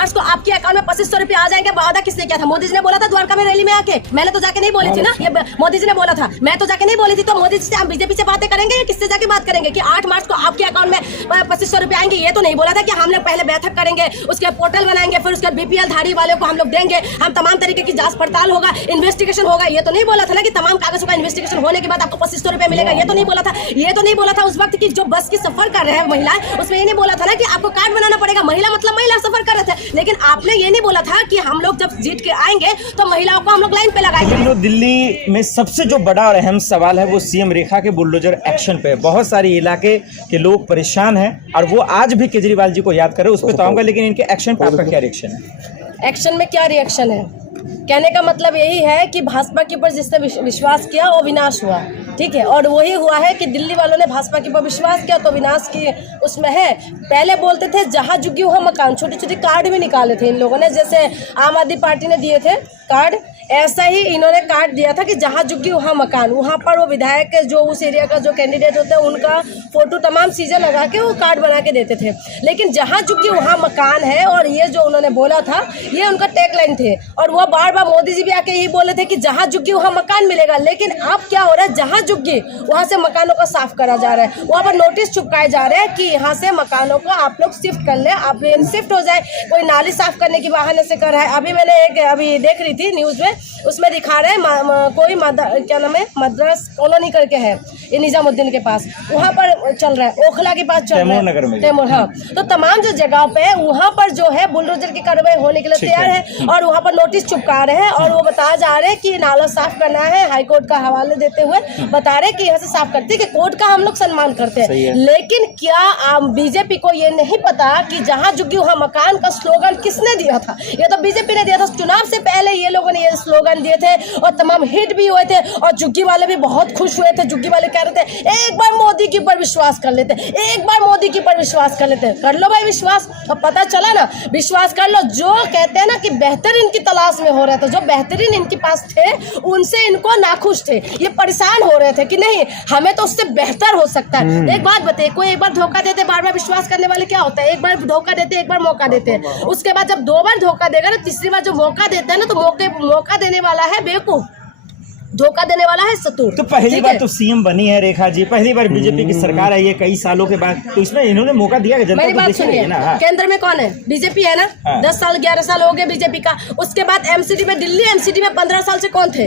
मार्च को आपके अकाउंट में 2500 रुपए आ जाएंगे, वादा किसने किया था? मोदी जी ने बोला था द्वारका में रैली में आके, मैंने तो जाके नहीं बोली थी ना, ये मोदी जी ने बोला था, मैं तो जाके नहीं बोली थी। तो मोदी जी से हम बीजेपी से बातें करेंगे या किससे जाके बात करेंगे कि 8 मार्च को आपके अकाउंट में 2500 रुपए आएंगे? ये तो नहीं बोला था कि हम लोग पहले बैठक करेंगे, उसके पोर्टल बनाएंगे, फिर उसके बीपीएल धारी वाले को हम लोग देंगे, हम तमाम तरीके की जांच पड़ताल होगा, इन्वेस्टिगेशन होगा। ये तो नहीं बोला था ना कि तमाम कागजों का इन्वेस्टिगेशन होने के बाद आपको 2500 रुपए मिलेगा। ये तो नहीं बोला था। ये तो नहीं बोला था उस वक्त की जो बस की सफर कर रहे हैं महिलाएं, उसमें ये नहीं बोला था ना कि आपको कार्ड बनाना पड़ेगा। महिला मतलब महिला सफर कर रहे थे, लेकिन आपने ये नहीं बोला था कि हम लोग जब जीत के आएंगे तो महिलाओं को हम लोग लाइन पे लगाएंगे। दिल्ली में सबसे जो बड़ा और अहम सवाल है वो सीएम रेखा के बुलडोजर एक्शन पे। बहुत सारे इलाके के लोग परेशान हैं और वो आज भी केजरीवाल जी को याद कर रहे हैं, उस पर तो आऊंगा, लेकिन इनके एक्शन पर आपका क्या रिएक्शन है? एक्शन में क्या रिएक्शन है? कहने का मतलब यही है कि भाजपा के ऊपर जिसने विश्वास किया वो विनाश हुआ, ठीक है। और वही हुआ है कि दिल्ली वालों ने भाजपा के ऊपर विश्वास किया तो विनाश की उसमें है। पहले बोलते थे जहाँ झुकी वहाँ मकान, छोटे छोटे कार्ड भी निकाले थे इन लोगों ने, जैसे आम आदमी पार्टी ने दिए थे कार्ड, ऐसा ही इन्होंने कार्ड दिया था कि जहाँ झुकी वहाँ मकान। वहाँ पर वो विधायक जो उस एरिया का जो कैंडिडेट होता है उनका फोटो तमाम चीज़ें लगा के वो कार्ड बना के देते थे। लेकिन जहाँ झुकी वहाँ मकान है, और ये जो उन्होंने बोला था ये उनका टैगलाइन थे, और वो बार बार मोदी जी भी आके यही बोले थे कि जहाँ झुकी वहाँ मकान मिलेगा। लेकिन अब क्या हो रहा है, जहाँ झुकी वहाँ से मकानों को साफ करा जा रहा है, वहाँ पर नोटिस चिपकाए जा रहे हैं कि यहाँ से मकानों को आप लोग शिफ्ट कर ले, आप शिफ्ट हो जाए। कोई नाली साफ करने के बहाने से कर रहा है। अभी मैंने एक अभी देख रही थी न्यूज़ में, उसमें दिखा रहे हैं कोई क्या नाम है, मद्रास कॉलोनी करके है, ये निजामुद्दीन के पास, वहाँ पर चल रहा है, ओखला के पास चल रहा है, तैमूर, हाँ। तो तमाम जो जगह पे वहाँ पर जो है बुलडोजर की कार्रवाई होने के लिए तैयार है, और वहाँ पर नोटिस चिपका रहे हैं, और वो बताया जा रहा है कि नाला साफ करना है। हाईकोर्ट का हवाले देते हुए बता रहे हैं कि यहाँ से साफ करते हैं, कि कोर्ट का हम लोग सम्मान करते हैं। लेकिन क्या बीजेपी को ये नहीं पता कि जहाँ झुकी वहाँ मकान का स्लोगन किसने दिया था? ये तो बीजेपी ने दिया था। चुनाव से पहले ये लोगों ने ये स्लोगन दिए थे और तमाम हिट भी हुए थे, और झुग्गी वाले भी बहुत खुश हुए थे। झुग्गी वाले कह रहे थे एक बार मोदी के ऊपर विश्वास कर लेते, एक बार मोदी के ऊपर विश्वास कर लेते। कर लो भाई विश्वास, अब पता चला ना, विश्वास कर लो। जो कहते हैं ना कि बेहतर इनकी तलाश में हो रहा था, जो बेहतरीन इनके पास थे उनसे इनको नाखुश थे, ये परेशान हो रहे थे कि नहीं हमें तो उससे बेहतर हो सकता है। एक बात बताइए, कोई एक बार धोखा देते बार बार विश्वास करने वाले क्या होता है? एक बार धोखा देते, एक बार मौका देते हैं, उसके बाद जब 2 बार धोखा देगा ना, तीसरी बार जो मौका देता है ना, तो मौका देने वाला है बेवकूफ, धोखा देने वाला है सतूर। तो पहली बार तो सीएम बनी है रेखा जी, पहली बार बीजेपी की सरकार आई है कई सालों के बाद, तो इसमें इन्होंने मौका दिया कि जनता को दिखेगा ना। हाँ। केंद्र में कौन है? बीजेपी है ना। हाँ। 10 साल 11 साल हो गए बीजेपी का। उसके बाद एमसीडी में, दिल्ली एमसीडी में 15 साल से कौन थे?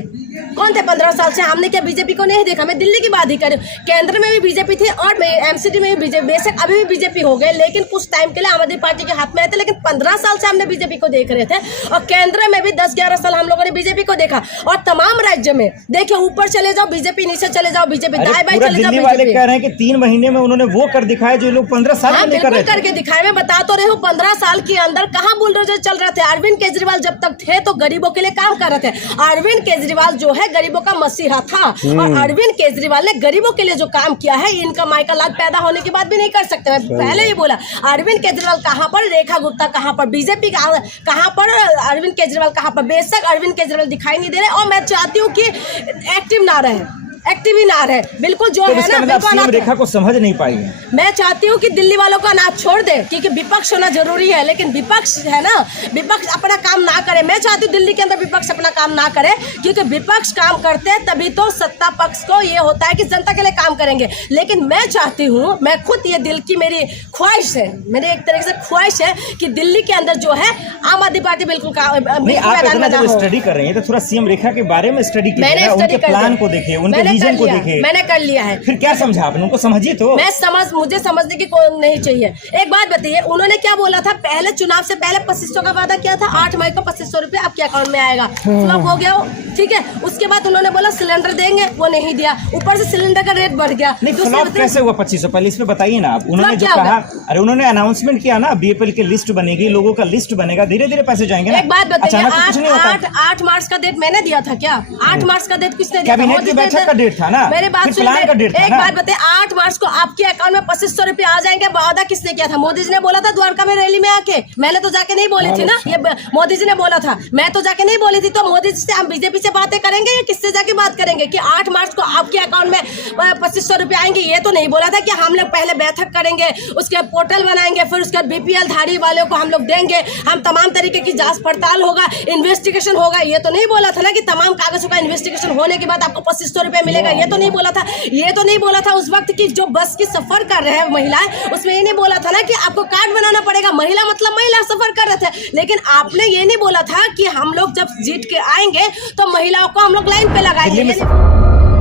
15 साल से? हमने क्या बीजेपी को नहीं देखा? मैं दिल्ली की बात ही कर रही हूँ। केंद्र में भी बीजेपी थी और एमसीडी में भी बीजेपी, बेशक अभी भी बीजेपी हो गए, लेकिन कुछ टाइम के लिए आम आदमी पार्टी के हाथ में आए थे। लेकिन 15 साल से हमने बीजेपी को देख रहे थे, और केंद्र में भी 10-11 साल हम लोगों ने बीजेपी को देखा। और तमाम राज्य में देखिए, ऊपर चले जाओ बीजेपी, नीचे चले जाओ बीजेपी, दाएं बाएं चले जाओ बीजेपी। वाले कह रहे हैं कि 3 महीने में उन्होंने वो कर दिखाया जो लोग 15 साल में कर रहे थे। करके दिखाए। मैं बता तो रही हूँ, 15 साल के अंदर कहाँ बुलडोजर चल रहे थे? अरविंद केजरीवाल जब तक थे तो गरीबों के लिए काम कर रहे थे। अरविंद केजरीवाल जो है गरीबों का मसीहा था, और अरविंद केजरीवाल ने गरीबों के लिए जो काम किया है, इनका माइकल लाल पैदा होने के बाद भी नहीं कर सकते। मैं पहले ही बोला, अरविंद केजरीवाल कहाँ पर, रेखा गुप्ता कहाँ पर, बीजेपी कहाँ पर, अरविंद केजरीवाल कहाँ पर? बेशक अरविंद केजरीवाल दिखाई नहीं दे रहे, और मैं चाहती हूँ कि एक्टिव ना रहे, एक्टिव ही ना रहे, बिल्कुल जो तो है ना सीएम रेखा को समझ नहीं पाएंगे। मैं चाहती हूँ कि दिल्ली वालों का अनाज छोड़ दे, क्योंकि विपक्ष होना जरूरी है, लेकिन विपक्ष है ना, विपक्ष अपना काम ना करे। मैं चाहती हूँ दिल्ली के अंदर विपक्ष अपना काम ना करे, क्योंकि विपक्ष काम करते हैं तभी तो सत्ता पक्ष को ये होता है कि जनता के लिए काम करेंगे। लेकिन मैं चाहती हूँ, मैं खुद, ये दिल की मेरी ख्वाहिश है, मेरी एक तरीके से ख्वाहिश है कि दिल्ली के अंदर जो है आम आदमी पार्टी बिल्कुल स्टडी कर रही है, तो थोड़ा सीएम रेखा के बारे में स्टडी कीजिए, उनके प्लान को देखिए, उनके विजन को देखिए। मैंने कर लिया है। फिर क्या समझा आपने? उनको समझिए तो। मुझे समझने की कोई नहीं चाहिए। एक बात बताइए, उन्होंने क्या बोला था? पहले चुनाव से पहले 2500 का वादा किया था, 8 मई को 2500 रुपए आपके अकाउंट में आएगा, फ्लॉप हो गया वो, ठीक है। उसके बाद उन्होंने बोला सिलेंडर देंगे, वो नहीं दिया, ऊपर से सिलेंडर का रेट बढ़ गया। कैसे हुआ 2500? पहले इसमें बताइए ना आप। उन्होंने जो कहा, अरे उन्होंने अनाउंसमेंट किया ना, बीएपीएल की लिस्ट बनेगी, लोगों का लिस्ट बनेगा, धीरे धीरे पैसे जाएंगे। एक बात बताइए, 8 मार्च का डेट मैंने दिया था क्या? 8 मार्च का डेट किसने दिया? कैबिनेट की बैठक का डेट था ना, मेरी बात फिर सुनिए, प्लान का डेट था एक ना। बात बताइए, 8 मार्च को आपके अकाउंट में 2500 रुपए आ जाएंगे, वादा किसने किया था? मोदी जी ने बोला था द्वारका में रैली में आके, मैंने तो जाके नहीं बोली थी ना, ये मोदी जी ने बोला था, मैं तो जाके नहीं बोली थी। तो मोदी जी से हम बीजेपी से बातें करेंगे या किससे जाके बात करेंगे कि 8 मार्च को आपके अकाउंट में 2500 रुपए आएंगे? ये तो नहीं बोला था कि हम लोग पहले बैठक करेंगे, उसके पोर्टल बनाएंगे, फिर उसके बीपीएल धारी वालों को हम लोग देंगे, हम तमाम तरीके की जांच पड़ताल होगा, इन्वेस्टिगेशन होगा। ये तो नहीं बोला था ना कि तमाम कागजों का इन्वेस्टिगेशन होने के बाद आपको 2500 रुपए मिलेगा। ये तो नहीं बोला था। ये तो नहीं बोला था उस वक्त की जो बस की सफर कर रहे हैं महिलाएं, उसमें ये नहीं बोला था ना कि आपको कार्ड बनाना पड़ेगा। महिला मतलब महिला सफर कर रहे थे, लेकिन आपने ये नहीं बोला था कि हम लोग जब जीत के आएंगे तो महिलाओं को हम लोग लाइन पे लगाएंगे।